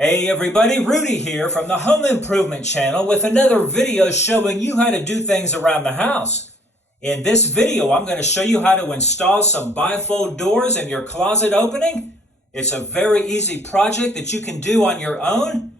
Hey everybody, Rudy here from the Home Improvement Channel with another video showing you how to do things around the house. In this video, I'm going to show you how to install some bifold doors in your closet opening. It's a very easy project that you can do on your own.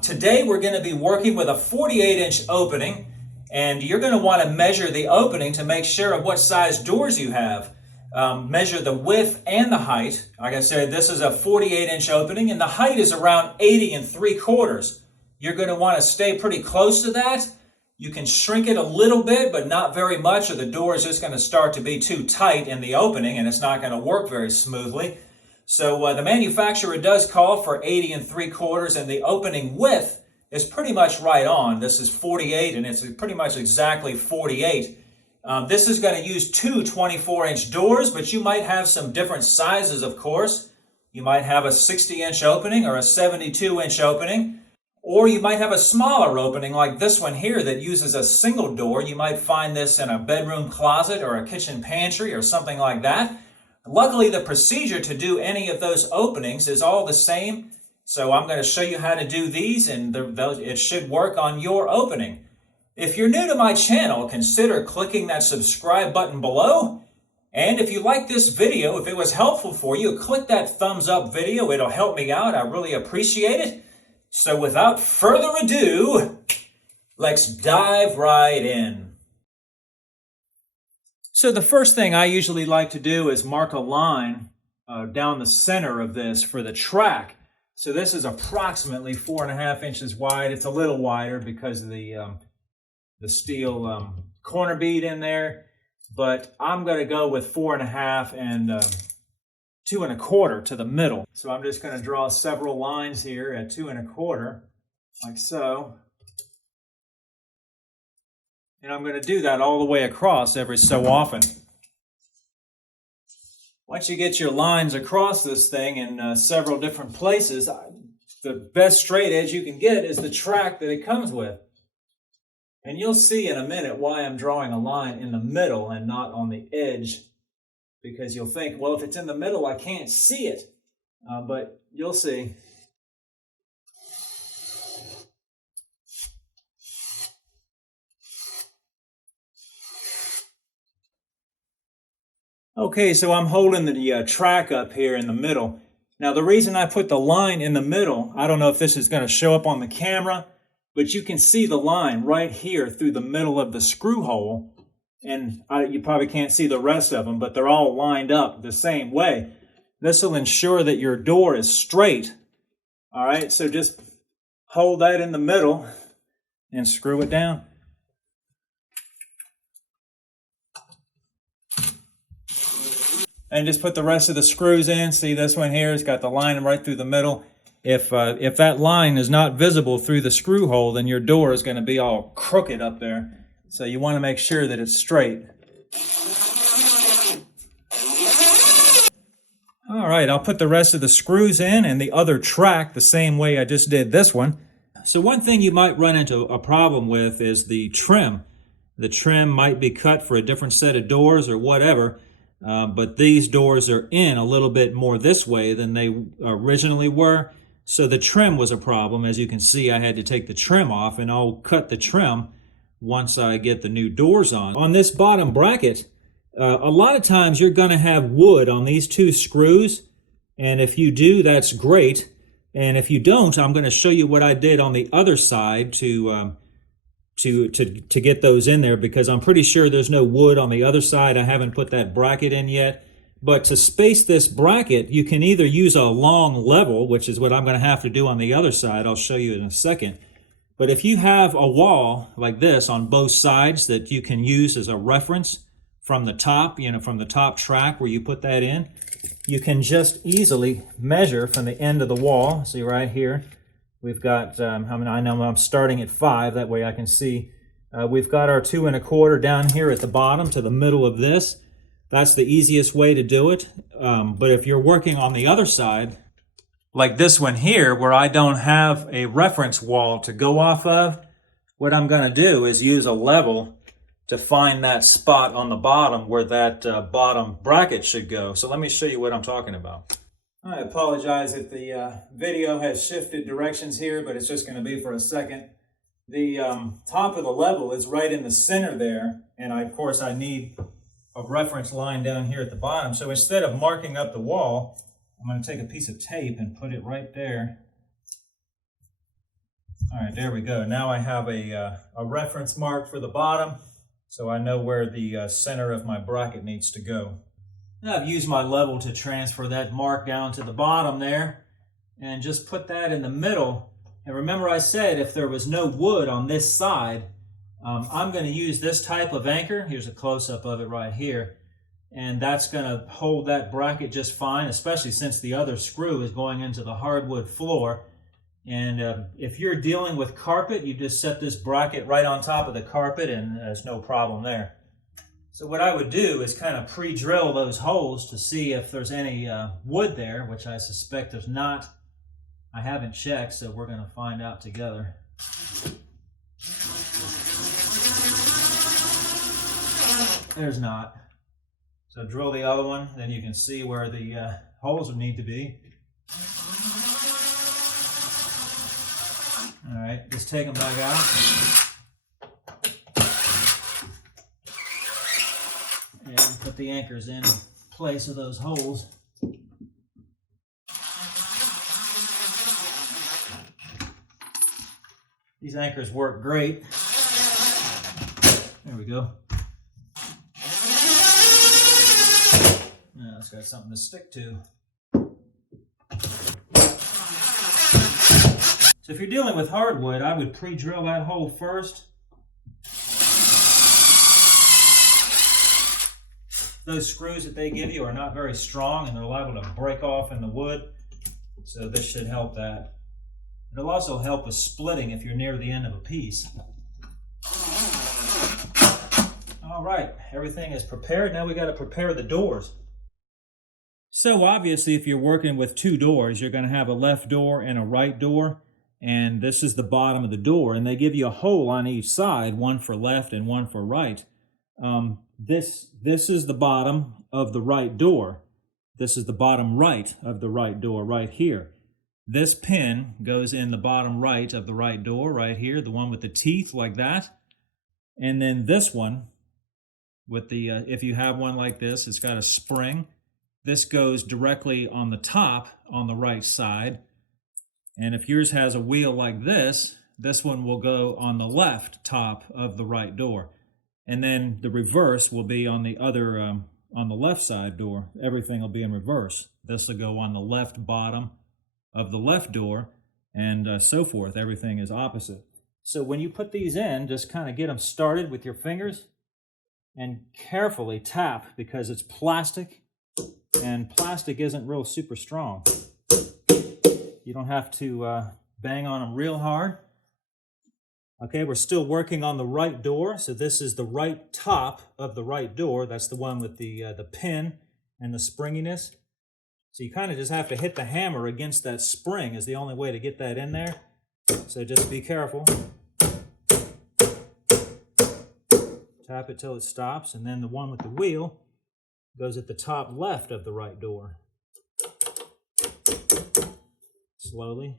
Today we're going to be working with a 48-inch opening, and you're going to want to measure the opening to make sure of what size doors you have. Measure the width and the height. Like I said, this is a 48-inch opening, and the height is around 80 3/4. You're going to want to stay pretty close to that. You can shrink it a little bit, but not very much, or the door is just going to start to be too tight in the opening, and it's not going to work very smoothly. So the manufacturer does call for 80 3/4, and the opening width is pretty much right on. This is 48, and it's pretty much exactly 48. This is going to use two 24-inch doors, but you might have some different sizes, of course. You might have a 60-inch opening or a 72-inch opening, or you might have a smaller opening like this one here that uses a single door. You might find this in a bedroom closet or a kitchen pantry or something like that. Luckily, the procedure to do any of those openings is all the same, so I'm going to show you how to do these, and it should work on your opening. If you're new to my channel, consider clicking that subscribe button below. And if you like this video, if it was helpful for you, click that thumbs up video. It'll help me out. I really appreciate it. So without further ado, let's dive right in. So the first thing I usually like to do is mark a line down the center of this for the track. So this is approximately 4.5 inches wide. It's a little wider because of the steel corner bead in there, but I'm going to go with 4.5 and 2 1/4 to the middle. So I'm just going to draw several lines here at 2 1/4, like so. And I'm going to do that all the way across every so often. Once you get your lines across this thing in several different places, the best straight edge you can get is the track that it comes with. And you'll see in a minute why I'm drawing a line in the middle and not on the edge, because you'll think, well, if it's in the middle, I can't see it. But you'll see. Okay, so I'm holding the track up here in the middle. Now, the reason I put the line in the middle, I don't know if this is going to show up on the camera, but you can see the line right here through the middle of the screw hole, and you probably can't see the rest of them, but they're all lined up the same way. This will ensure that your door is straight. All right, so just hold that in the middle and screw it down. And just put the rest of the screws in. See, this one here has got the line right through the middle. If that line is not visible through the screw hole, then your door is going to be all crooked up there. So you want to make sure that it's straight. All right, I'll put the rest of the screws in and the other track the same way I just did this one. So one thing you might run into a problem with is the trim. The trim might be cut for a different set of doors or whatever, but these doors are in a little bit more this way than they originally were. So the trim was a problem. As you can see, I had to take the trim off, and I'll cut the trim once I get the new doors on. On this bottom bracket, a lot of times you're going to have wood on these two screws, and if you do, that's great. And if you don't, I'm going to show you what I did on the other side to get those in there, because I'm pretty sure there's no wood on the other side. I haven't put that bracket in yet. But to space this bracket, you can either use a long level, which is what I'm going to have to do on the other side. I'll show you in a second. But if you have a wall like this on both sides that you can use as a reference from the top, from the top track where you put that in, you can just easily measure from the end of the wall. See right here, we've got, I know I'm starting at 5, that way I can see. We've got our 2 1/4 down here at the bottom to the middle of this. That's the easiest way to do it. But if you're working on the other side, like this one here, where I don't have a reference wall to go off of, what I'm going to do is use a level to find that spot on the bottom where that bottom bracket should go. So let me show you what I'm talking about. I apologize if the video has shifted directions here, but it's just going to be for a second. The top of the level is right in the center there, and of course I need a reference line down here at the bottom. So instead of marking up the wall, I'm going to take a piece of tape and put it right there. All right, there we go. Now I have a reference mark for the bottom, so I know where the center of my bracket needs to go. Now I've used my level to transfer that mark down to the bottom there, and just put that in the middle. And remember I said if there was no wood on this side, I'm going to use this type of anchor. Here's a close-up of it right here. And that's going to hold that bracket just fine, especially since the other screw is going into the hardwood floor. And if you're dealing with carpet, you just set this bracket right on top of the carpet and there's no problem there. So what I would do is kind of pre-drill those holes to see if there's any wood there, which I suspect there's not. I haven't checked, so we're going to find out together. There's not. So drill the other one, then you can see where the holes would need to be. All right, just take them back out. And put the anchors in place of those holes. These anchors work great. There we go. Now it's got something to stick to. So if you're dealing with hardwood, I would pre-drill that hole first. Those screws that they give you are not very strong and they're liable to break off in the wood. So this should help that. It'll also help with splitting if you're near the end of a piece. All right, everything is prepared. Now we got to prepare the doors. So obviously if you're working with two doors, you're going to have a left door and a right door. And this is the bottom of the door, and they give you a hole on each side, one for left and one for right. This is the bottom of the right door. This is the bottom right of the right door right here. This pin goes in the bottom right of the right door right here, the one with the teeth like that. And then this one with the, if you have one like this, it's got a spring. This goes directly on the top on the right side. And if yours has a wheel like this, this one will go on the left top of the right door. And then the reverse will be on the other, on the left side door. Everything will be in reverse. This will go on the left bottom of the left door and so forth. Everything is opposite. So when you put these in, just kind of get them started with your fingers and carefully tap because it's plastic and plastic isn't real super strong. You don't have to bang on them real hard. Okay, we're still working on the right door. So this is the right top of the right door. That's the one with the pin and the springiness. So you kind of just have to hit the hammer against that spring is the only way to get that in there. So just be careful. Tap it till it stops. And then the one with the wheel goes at the top left of the right door. Slowly.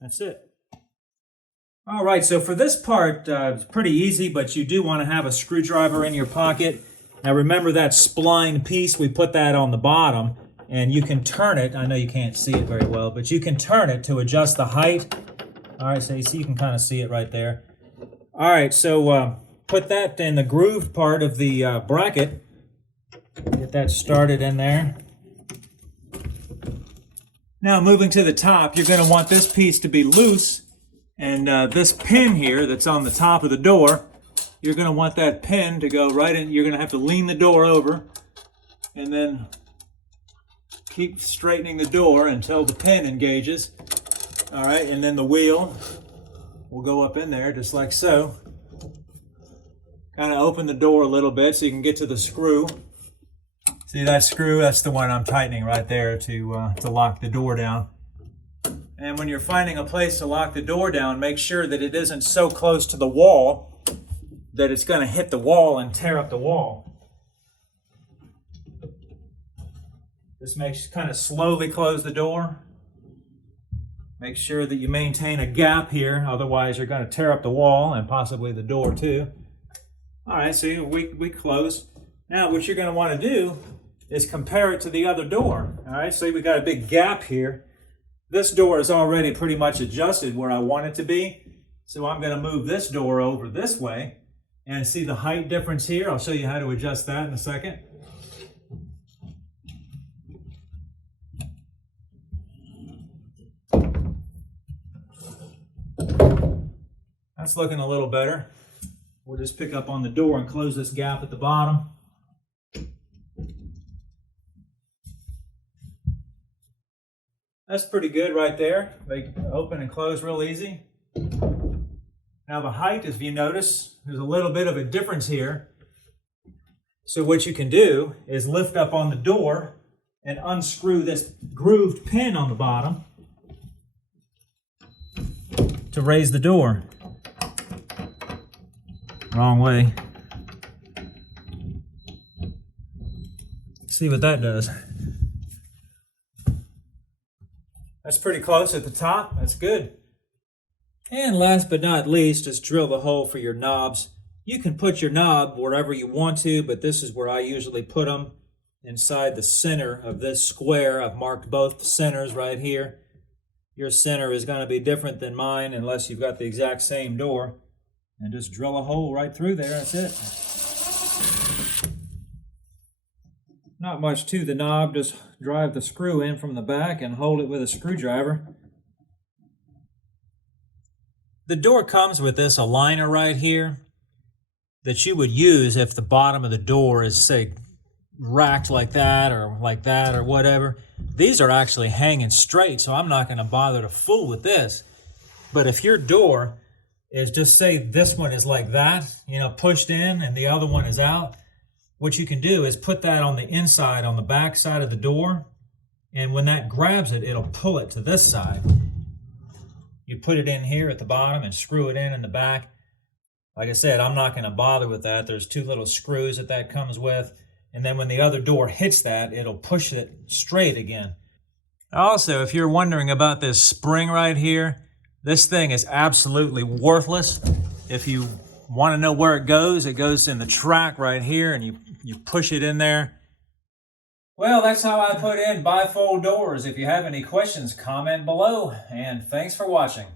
That's it. All right, so for this part, it's pretty easy, but you do want to have a screwdriver in your pocket. Now remember that spline piece, we put that on the bottom, and you can turn it. I know you can't see it very well, but you can turn it to adjust the height. All right, so you can kind of see it right there. All right, so put that in the groove part of the bracket. Get that started in there. Now moving to the top, you're going to want this piece to be loose, and this pin here that's on the top of the door, you're going to want that pin to go right in. You're going to have to lean the door over and then keep straightening the door until the pin engages. All right, and then the wheel will go up in there just like so. Kind of open the door a little bit so you can get to the screw. See that screw? That's the one I'm tightening right there to lock the door down. And when you're finding a place to lock the door down, make sure that it isn't so close to the wall that it's going to hit the wall and tear up the wall. Just kind of slowly close the door. Make sure that you maintain a gap here, otherwise you're going to tear up the wall and possibly the door too. All right, see, we close. Now what you're going to want to do is compare it to the other door. All right, see, we got a big gap here. This door is already pretty much adjusted where I want it to be. So I'm going to move this door over this way and see the height difference here. I'll show you how to adjust that in a second. That's looking a little better. We'll just pick up on the door and close this gap at the bottom. That's pretty good right there. They open and close real easy. Now the height, if you notice, there's a little bit of a difference here. So what you can do is lift up on the door and unscrew this grooved pin on the bottom to raise the door. Wrong way. See what that does. That's pretty close at the top. That's good. And last but not least, just drill the hole for your knobs. You can put your knob wherever you want to, but this is where I usually put them, inside the center of this square. I've marked both centers right here. Your center is going to be different than mine unless you've got the exact same door. And just drill a hole right through there, that's it. Not much to the knob, just drive the screw in from the back and hold it with a screwdriver. The door comes with this aligner right here that you would use if the bottom of the door is, say, racked like that or whatever. These are actually hanging straight, so I'm not going to bother to fool with this. But if your door is, just say this one is like that, pushed in and the other one is out, what you can do is put that on the inside, on the back side of the door, and when that grabs it, it'll pull it to this side. You put it in here at the bottom and screw it in the back. Like I said, I'm not going to bother with that. There's 2 little screws that comes with, and then when the other door hits that, it'll push it straight again. Also, if you're wondering about this spring right here, this thing is absolutely worthless. If you want to know where it goes in the track right here, and you push it in there. Well, that's how I put in bifold doors. If you have any questions, comment below, and thanks for watching.